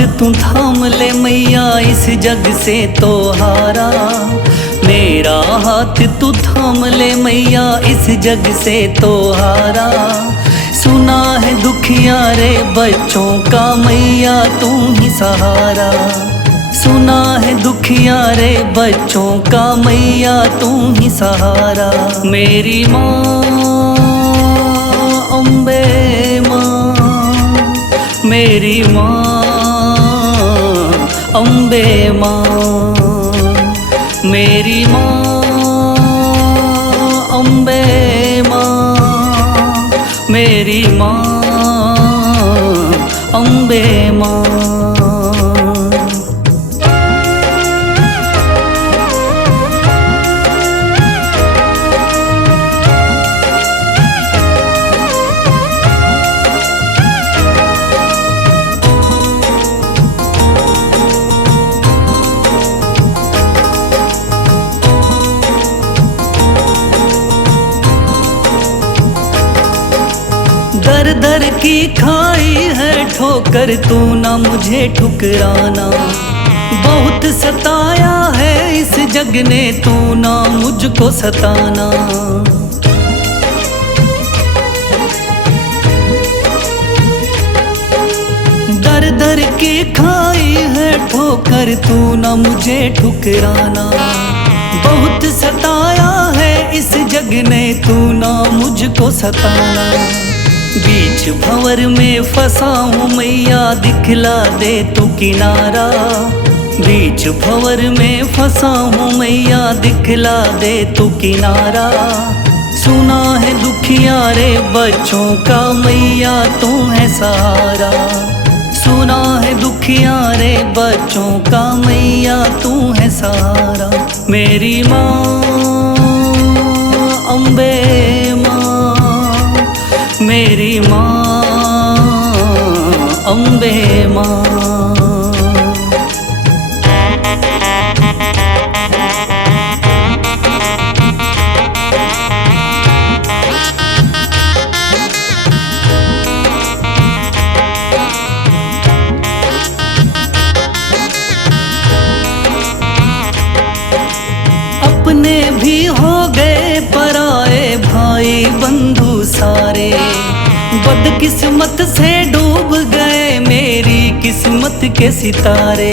हाथ तू थाम ले मैया इस जग से तो हारा। मेरा हाथ तू थाम ले मैया इस जग से तो हारा। सुना है दुखिया रे बच्चों का मैया तू ही सहारा। सुना है दुखिया रे बच्चों का मैया तू ही सहारा। मेरी माँ अम्बे माँ, मेरी माँ अम्बे माँ, मेरी माँ अम्बे माँ, मेरी माँ अम्बे माँ। दर दर की खाई है ठोकर तू ना मुझे ठुकराना। बहुत सताया है इस जग ने तू ना मुझको सताना। दर दर की खाई है ठोकर तू ना मुझे ठुकराना। बहुत सताया है इस जग ने तू ना मुझको सताना। बीच भंवर में फंसा हूँ मैया दिखला दे तू किनारा। बीच भंवर में फंसा हूँ मैया दिखला दे तू किनारा। सुना है दुखिया रे बच्चों का मैया तू है सहारा। सुना है दुखिया रे बच्चों का मैया तू है सहारा। मेरी माँ अम्बे माँ, मेरी माँ अम्बे माँ। अपने भी हो गए पराए भाई बंधु सारे। बदकिस्मत से डूब गए मेरी किस्मत के सितारे।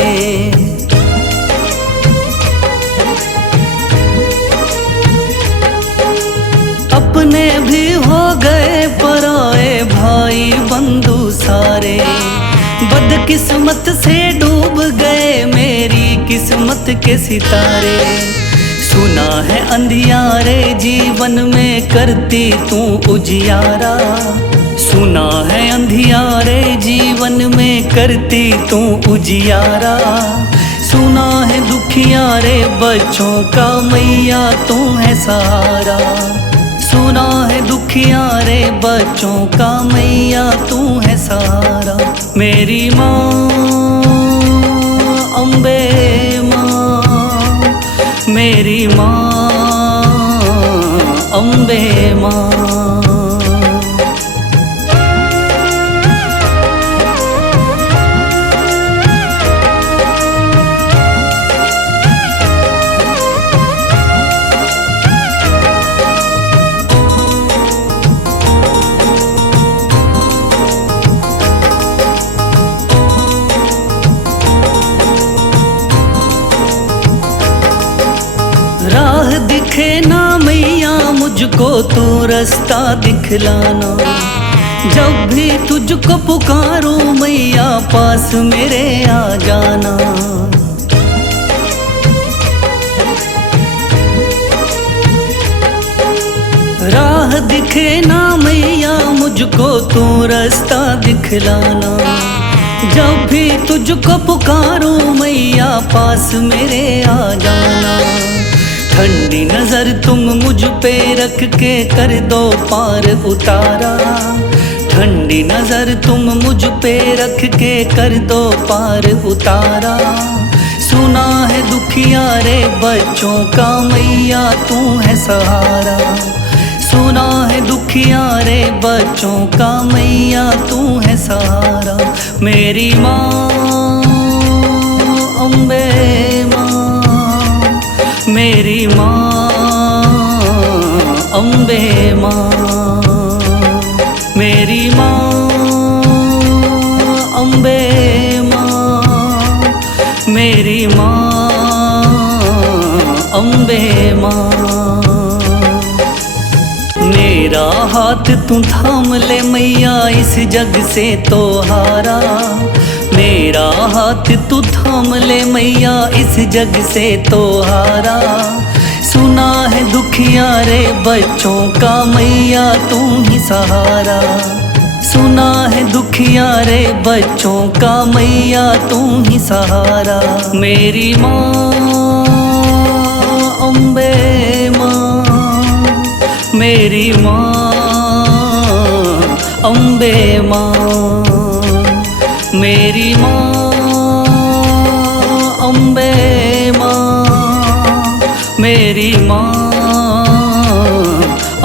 अपने भी हो गए पराए भाई बंधु सारे। बदकिस्मत से डूब गए मेरी किस्मत के सितारे। सुना है अंधियारे जीवन में करती तू उजियारा। सुना है अंधियारे जीवन में करती तू उजियारा। सुना है दुखिया रे बच्चों का मैया तू है सहारा। सुना है दुखिया रे बच्चों का मैया तू है सहारा। मेरी माँ अम्बे माँ, मेरी माँ अम्बे माँ। राह दिखे ना मैया मुझको तू रास्ता दिखलाना। जब भी तुझको पुकारूं मैया पास मेरे आ जाना। राह दिखे ना मैया मुझको तू रास्ता दिखलाना। जब भी तुझको पुकारूं मैया पास मेरे आ जाना। ठंडी नजर तुम मुझ पे रख के कर दो पार उतारा। ठंडी नजर तुम मुझ पे रख के कर दो पार उतारा। सुना है दुखिया रे बच्चों का मैया तू है सहारा। सुना है दुखिया रे बच्चों का मैया तू है सहारा। मेरी माँ अम्बे माँ मेरी माँ, अम्बे माँ मेरी माँ, अम्बे माँ मेरी माँ, अम्बे माँ। मेरा हाथ तू थाम ले मैया, इस जग से तो हारा। मेरा हाथ तू थाम ले मैया, इस जग से तो हारा। सुना है दुखियारे बच्चों का मैया तू ही सहारा। सुना है दुखियारे बच्चों का मैया तू ही सहारा। मेरी माँ अम्बे माँ, मेरी माँ अम्बे माँ, मेरी माँ अम्बे माँ, मेरी माँ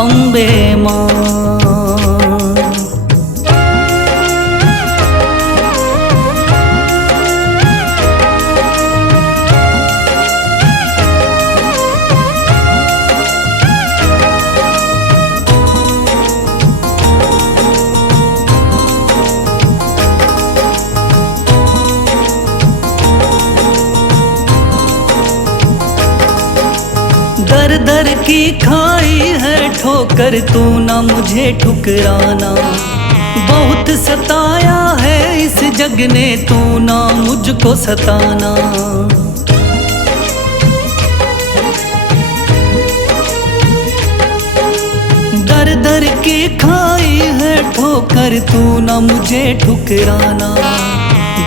अम्बे माँ। दर दर की खाई है ठोकर, तू ना मुझे ठुकराना। बहुत सताया है इस जग ने, तू ना मुझको सताना। दर दर की खाई है ठोकर, तू ना मुझे ठुकराना।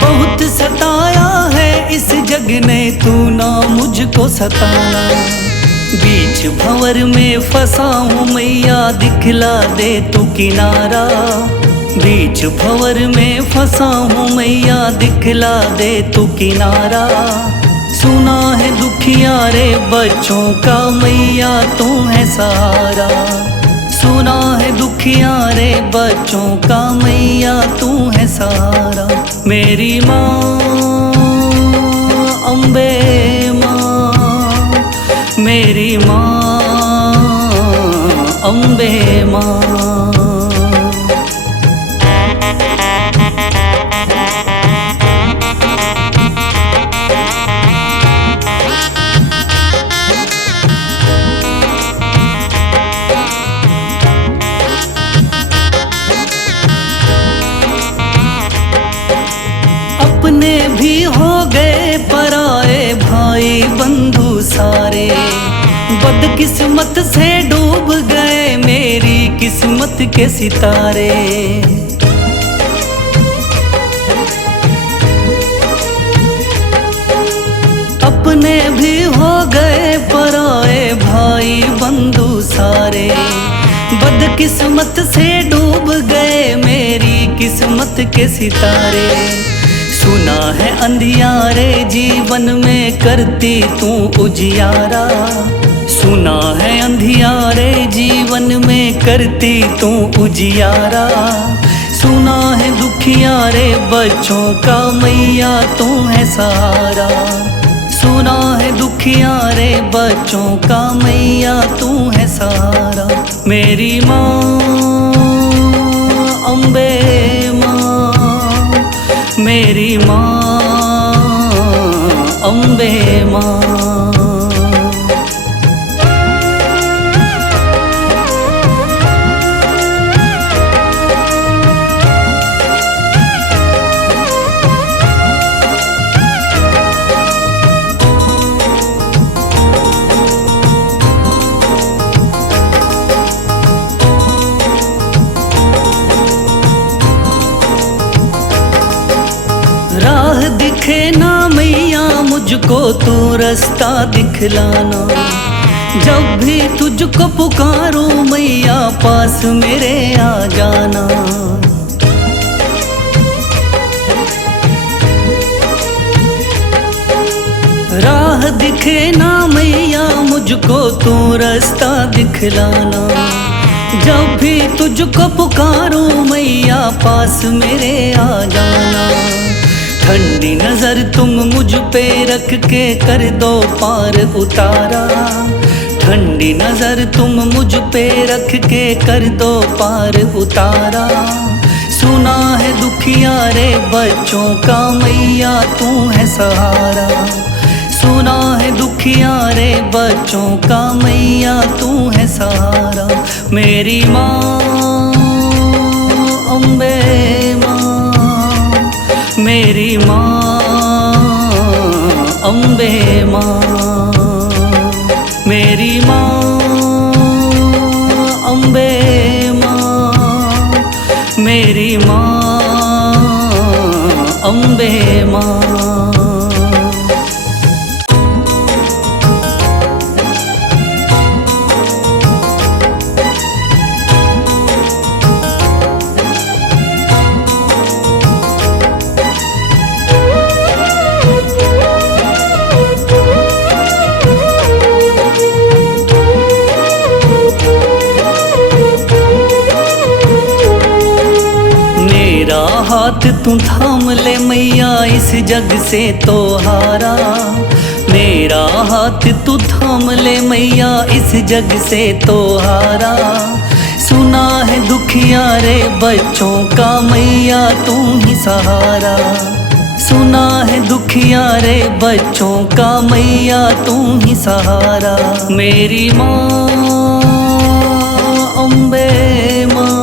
बहुत सताया है इस जग ने, तू ना मुझको सताना। बीच भंवर में फंसा हूँ मैया, दिखला दे तू किनारा। बीच भंवर में फंसा हूँ मैया, दिखला दे तू किनारा। सुना है दुखियारे बच्चों का मैया तू है सहारा। सुना है दुखियारे बच्चों का मैया तू है सहारा। मेरी माँ अम्बे माँ, मेरी माँ अम्बे माँ। अपने भी हो गए पराए भाई बंधु सारे। बदकिस्मत से डूब गए मेरी किस्मत के सितारे। अपने भी हो गए पराए भाई बंधु सारे। बदकिस्मत से डूब गए मेरी किस्मत के सितारे। सुना है अंधियारे जीवन में करती तू उजियारा। सुना है अंधियारे जीवन में करती तू उजियारा। सुना है दुखियारे बच्चों का मैया तू है सहारा। सुना है दुखियारे बच्चों का मैया तू है सहारा। मेरी माँ अम्बे माँ, मेरी माँ अम्बे माँ। राह दिखे ना मैया मुझको तू रास्ता दिखलाना। जब भी तुझको पुकारूं मैया पास मेरे आ जाना। राह दिखे ना मैया मुझको तू रास्ता दिखलाना। जब भी तुझको पुकारूं मैया पास मेरे आ जाना। ठंडी नजर तुम मुझ पे रख के कर दो पार उतारा। ठंडी नजर तुम मुझ पे रख के कर दो पार उतारा। सुना है दुखिया रे बच्चों का मैया तू है सहारा। सुना है दुखिया रे बच्चों का मैया तू है सहारा। मेरी माँ अम्बे माँ, मेरी माँ अम्बे माँ, मेरी माँ अम्बे माँ, मेरी माँ अम्बे माँ। हाथ तू थाम ले मैया इस जग से तो हारा। मेरा हाथ तू थाम ले मैया इस जग से तो हारा। सुना है दुखिया रे बच्चों का मैया तू ही सहारा। सुना है दुखिया रे बच्चों का मैया तू ही सहारा। मेरी माँ अम्बे माँ,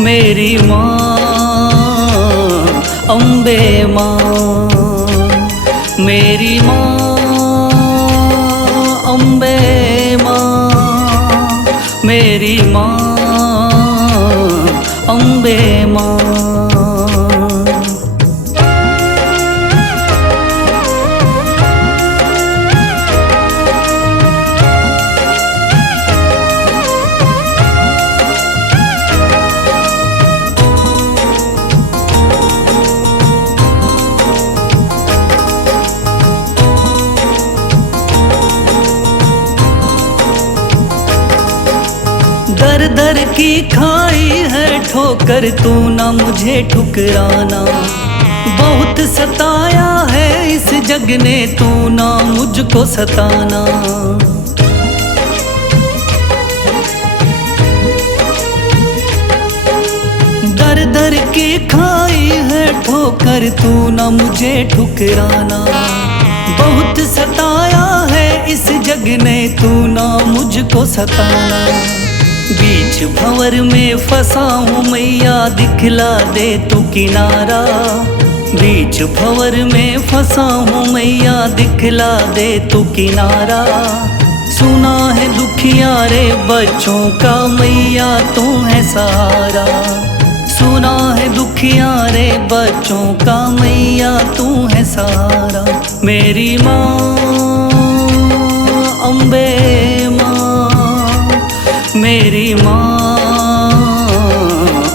मेरी माँ अम्बे माँ, मेरी माँ अम्बे माँ, मेरी माँ अम्बे माँ। दर दर की खाई है ठोकर तू ना मुझे ठुकराना। बहुत सताया है इस जग ने तू ना मुझको सताना। दर दर की खाई है ठोकर तू ना मुझे ठुकराना। बहुत सताया है इस जग ने तू ना मुझको सताना। बीच भंवर में फंसा हूँ मैया दिखला दे तू किनारा। बीच भंवर में फंसा हूँ मैया दिखला दे तू किनारा। सुना है दुखिया रे बच्चों का मैया तू है सहारा। सुना है दुखिया रे बच्चों का मैया तू है सहारा। मेरी माँ अम्बे माँ, मेरी माँ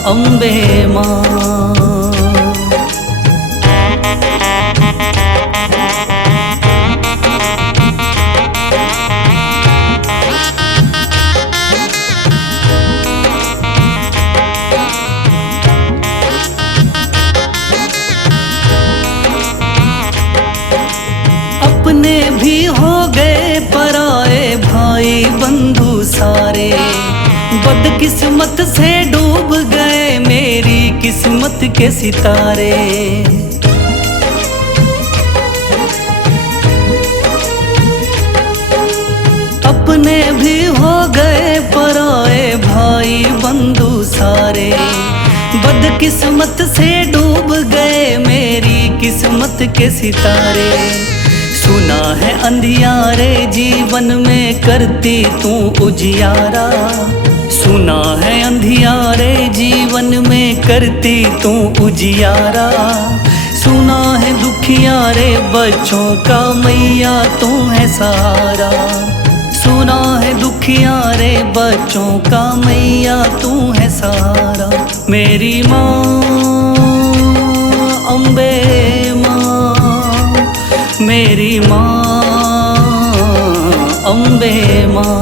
अम्बे माँ। अपने भी हो गए पराए भाई बंधु सारे। बदकिस्मत से डूब गए मेरी किस्मत के सितारे। अपने भी हो गए पराए भाई बंधु सारे। बदकिस्मत से डूब गए मेरी किस्मत के सितारे। सुना है अंधियारे जीवन में करती तू उजियारा। सुना है अंधियारे जीवन में करती तू उजियारा। सुना है दुखिया रे बच्चों का मैया तू है सहारा। सुना है दुखिया रे बच्चों का मैया तू है सहारा। मेरी माँ अम्बे माँ, मेरी माँ अम्बे माँ।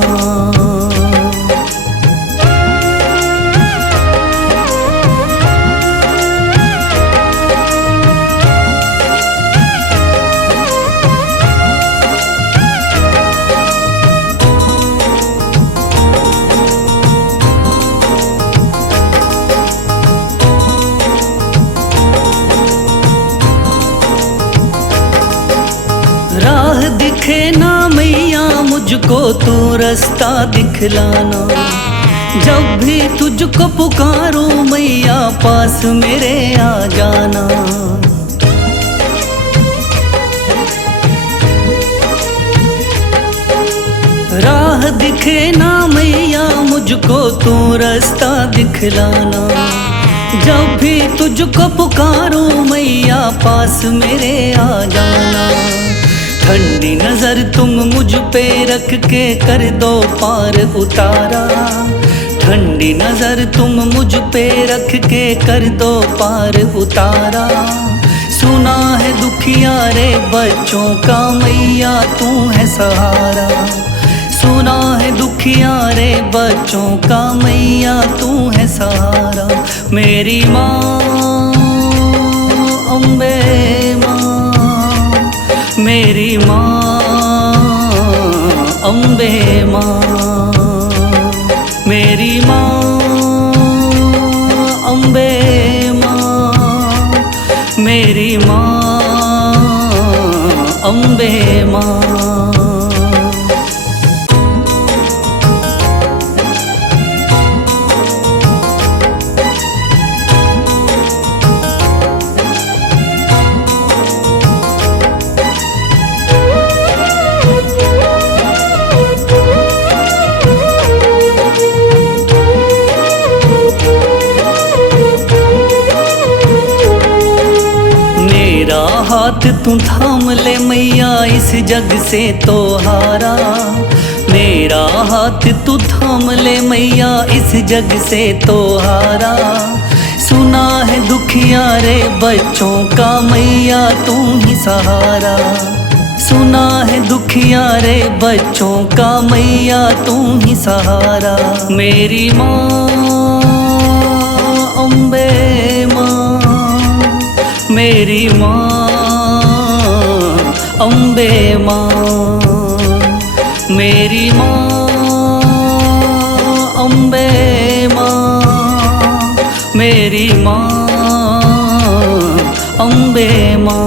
मुझको तू रास्ता दिखलाना। जब भी तुझको पुकारूं मैया पास मेरे आ जाना। राह दिखे ना मैया मुझको तू रास्ता दिखलाना। जब भी तुझको पुकारूं मैया पास मेरे आ जाना। ठंडी नजर तुम मुझ पे रख के कर दो पार उतारा। ठंडी नजर तुम मुझ पे रख के कर दो पार उतारा। सुना है दुखिया रे बच्चों का मैया तू है सहारा। सुना है दुखिया रे बच्चों का मैया तू है सहारा। मेरी माँ अम्बे माँ, मेरी माँ अम्बे माँ, मेरी माँ अम्बे माँ, मेरी माँ अम्बे माँ। हाथ तू थाम ले मैया इस जग से तो हारा। मेरा हाथ तू थाम ले मैया इस जग से तो हारा। सुना है दुखिया रे बच्चों का मैया तू ही सहारा। सुना है दुखिया रे बच्चों का मैया तू ही सहारा। मेरी माँ अम्बे माँ, मेरी माँ अम्बे माँ, मेरी माँ अम्बे माँ, मेरी माँ अम्बे माँ।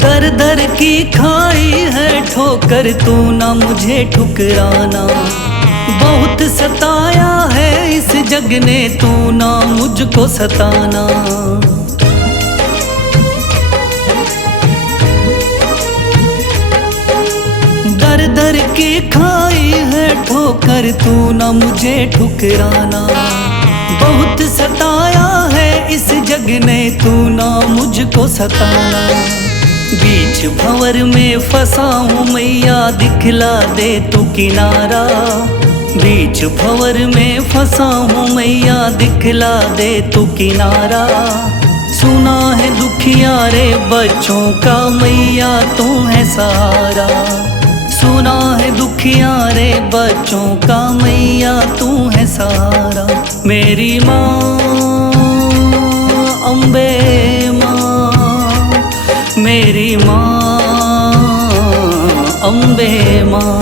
दर दर की खाई है ठोकर तू ना मुझे ठुकराना। बहुत सताया है इस जग ने तू ना मुझको सताना। दर दर की खाई है ठोकर तू ना मुझे ठुकराना। बहुत सताया है इस जग ने तू ना मुझको सताना। बीच भंवर में फंसा हूँ मैया दिखला दे तू किनारा। बीच भंवर में फंसा हूँ मैया दिखला दे तू किनारा। सुना है दुखिया रे बच्चों का मैया तू है सहारा। सुना है दुखिया रे बच्चों का मैया तू है सहारा। मेरी माँ अम्बे माँ, मेरी माँ अम्बे माँ।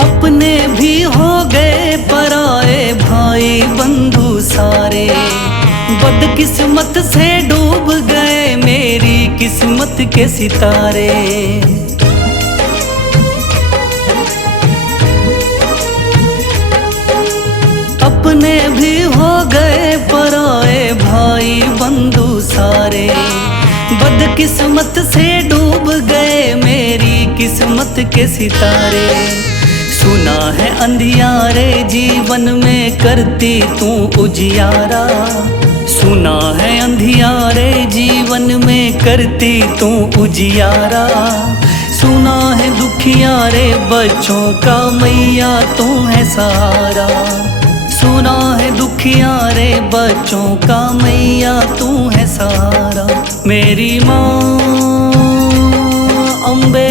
अपने भी हो गए पराए भाई बंधु सारे। बदकिस्मत से डूब गए मेरी किस्मत के सितारे। अपने भी हो गए पराए भाई बंधु सारे। बदकिस्मत से डूब गए मेरी किस्मत के सितारे। सुना है अंधियारे जीवन में करती तू उजियारा। सुना है अंधियारे जीवन में करती तू उजियारा। सुना है दुखियारे बच्चों का मैया तू है सहारा। सुना है दुखियारे बच्चों का मैया तू है सहारा। मेरी माँ अम्बे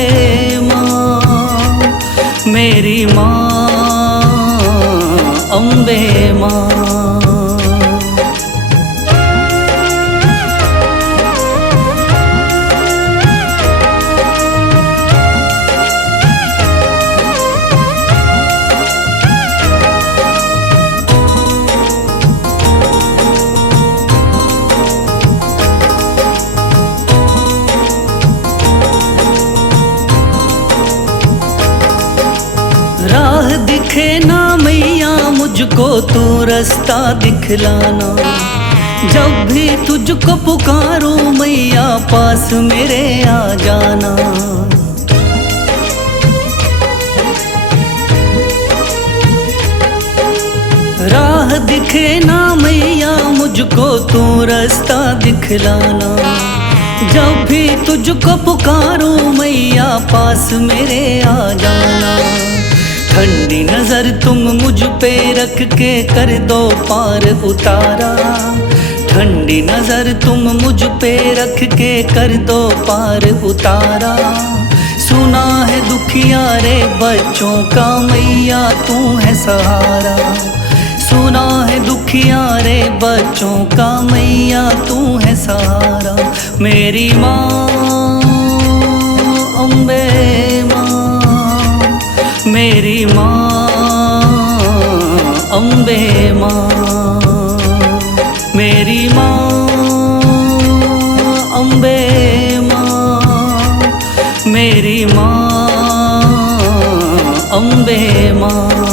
माँ, मेरी माँ अम्बे माँ। राह दिखे ना मैया मुझको तू रास्ता दिखलाना। जब भी तुझको पुकारूं मैया पास मेरे आ जाना। राह दिखे ना मैया मुझको तू रास्ता दिखलाना। जब भी तुझको पुकारूं मैया पास मेरे आ जाना। ठंडी नजर तुम मुझ पे रख के कर दो पार उतारा। ठंडी नजर तुम मुझ पे रख के कर दो पार उतारा। सुना है दुखियारे बच्चों का मैया तू है सहारा। सुना है दुखियारे बच्चों का मैया तू है सहारा। मेरी माँ अम्बे माँ, मेरी माँ अम्बे माँ। मेरी माँ अम्बे माँ, मेरी माँ अम्बे माँ।